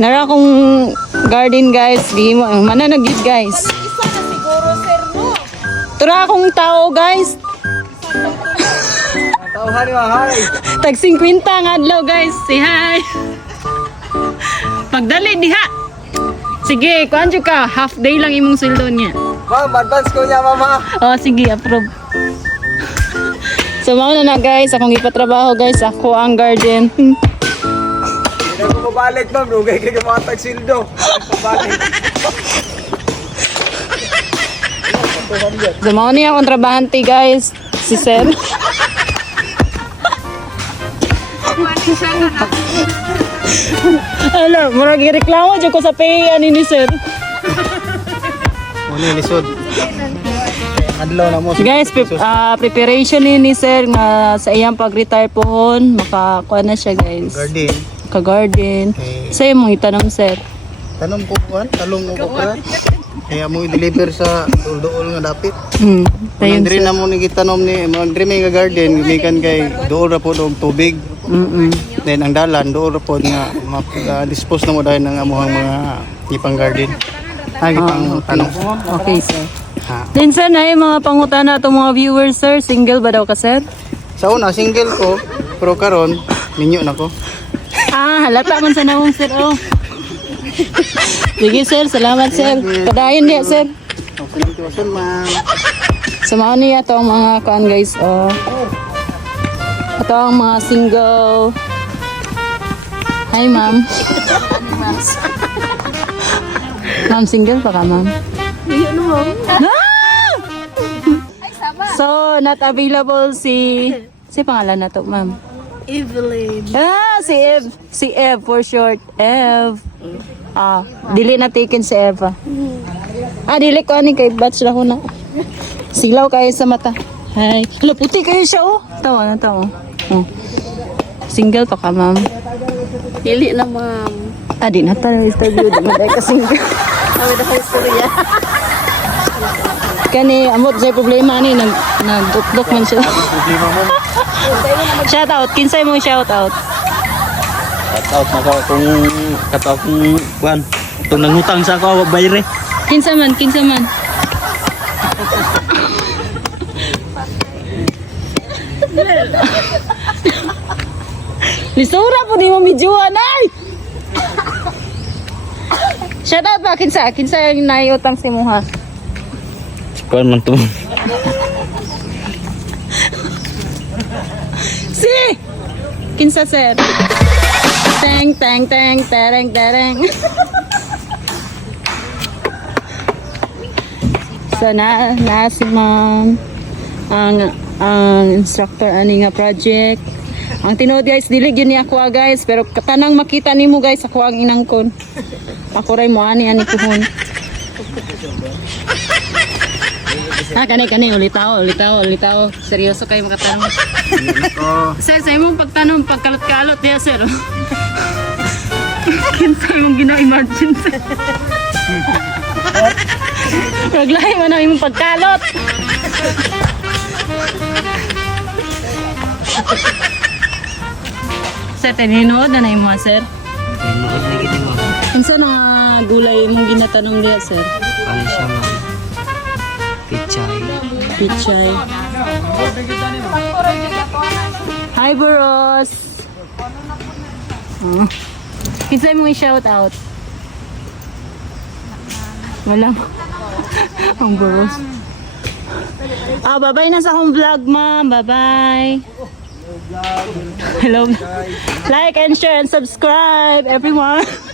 Nara akong garden guys. Di mo, mana na gyud guys. Isa na siguro, sir, no? Tura akong tao guys. Tauhan ni Mahay. Tag 50 nga adlaw guys. Say hi. Pagdali diha. Sige, kuan jud ka. Half day lang imong sweldo niya. Ma'am, advance ko niya, mama. Oh, sige, approve. So, mao na na guys. Akong ipatrabaho guys. Ako ang garden. Mabalik, ma'am. Rugay kayo mga tagsildo. Pabalik. So, mao niya akong trabahante guys. Si Sir. Ano, murag reklamo dyan ko sa pay ani ni Sir. Muna lisod. Adlaw na mo. Guys, pre- ah, preparation ni ni Sir nga sa iyang pag-retire pohon, makakuha na siya guys. Garden. Ka-garden. Okay. Sa imong itanong Sir. Tanong ko kuan, talong mo okra. Kaya mo i-deliver sa dool nga dapit. Hmm. Ayun, diri na mo ni gitanom ni mga diri may nga garden, gikan kay dool ra po og tubig. Mm-mm. Then ang dalan dool ra po nga ma-dispose na mo dahil ng amuhang mga ipang garden. Ay, ipang tanong. Okay, Sir. Ha. Then Sir, na yung mga pangutana itong mga viewers, Sir. Single ba daw ka, Sir? Sa una single ko, pero karon minyo na ko. Ah, halata man sa nawong, Sir. Oh. Sige, Sir. Salamat, Sir. Kadayon niya, Sir. Okay, tiwason ma'am. Samahan niya ito ang mga kuan guys. Oh. Ito ang mga single. Hi, ma'am. ma'am, single pa ka, ma'am? Ah! So, not available si... Si pangalan na to, ma'am? Evelyn. Ah, si Ev. Si Ev for short. Ev. Ah, dili na taken si Eva. Ah, dili ko ani kay batch na ko na. Silaw kayo sa mata. Hi. Hala, puti kayo siya oh. Tawa na tawa. Oh. Single pa ka, ma'am. Dili na, ma'am. Ah, di na tayo interview. Di man ka single. Kami na kayo. Kani, amot sa problema ni, nag, nagdukdok man siya. shout out. Kinsay mo shout out. Cut out na ko kung out kung kuan. Itong nangutang sa ako bayre. Kinsa man, kinsa man. Lisura po di mo midjuan ay. Shout out ba kinsa? Kinsa yung naiutang si mo ha? Kuan man to. Si! Kinsa sir? Teng teng teng tereng tereng. so na na si ma'am ang ang instructor ani nga project. Ang tinuod guys dili gyud ni ako guys pero tanang makita nimo guys ako ang inangkon. Ako ray mo ani ani puhon. Ah, kani kani ulitaw, ulitaw, ulitaw. Seryoso kayo makatanong. Sir, sa imong pagtanong, pagkalot-kalot niya, sir. Kinsa imong gina-imagine, sir. Naglahi man ang imong pagkalot. sir, tininood na na mga, sir. Tinuod na gid mo. Kinsa mga gulay imong ginatanong niya, sir? Ano siya man. Pichay. Pichay. Hi, Boros! Oh. Kinsa mo i-shout out? Wala mo. Ang Boros. Ah, bye-bye na sa akong vlog, ma'am. Bye-bye. Hello. Like and share and subscribe, everyone.